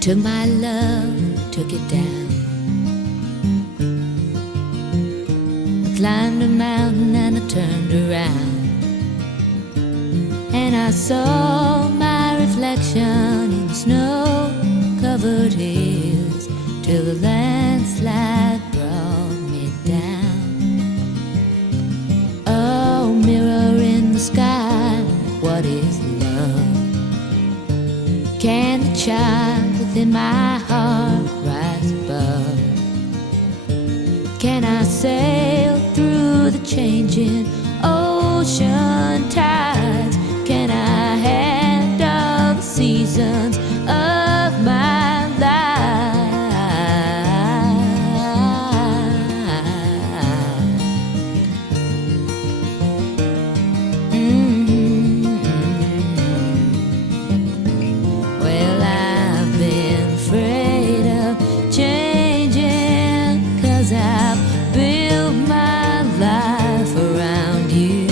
Took my love, took it down. I climbed a mountain and I turned around, and I saw my reflection in snow-covered hills till the landslide brought me down. Oh, mirror in the sky, what is love? Can the child within my heart rise above? Can I sail through the changing ocean tides? Can I handle the seasons of my life? Well, I've been afraid of changing, 'cause I've built my life around you.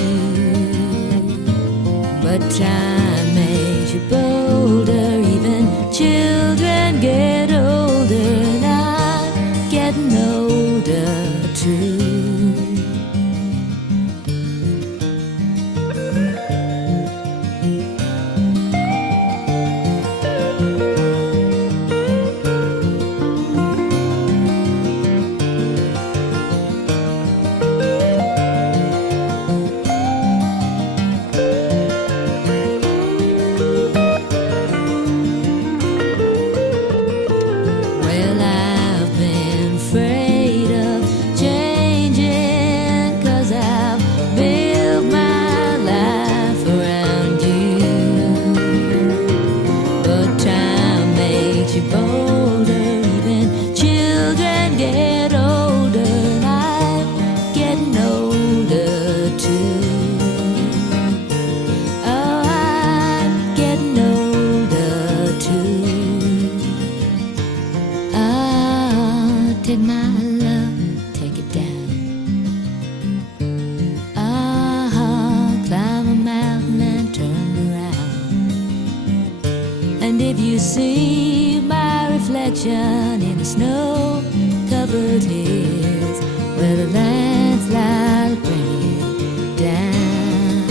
But time makes you bolder, even children get older, and I'm getting older too. Well, I've been afraid of changing, 'cause I've built my life around you. But time makes you bolder, even children get older, and I'm getting older too. Oh, I'm getting older too. Take my love, take it down. Climb a mountain and turn around. And if you see my reflection in the snow-covered hills, where the landslide will bring it down.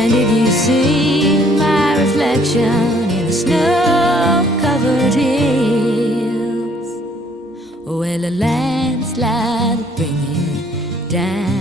And if you see my reflection in the snow-covered hills, well, a landslide will bring it down.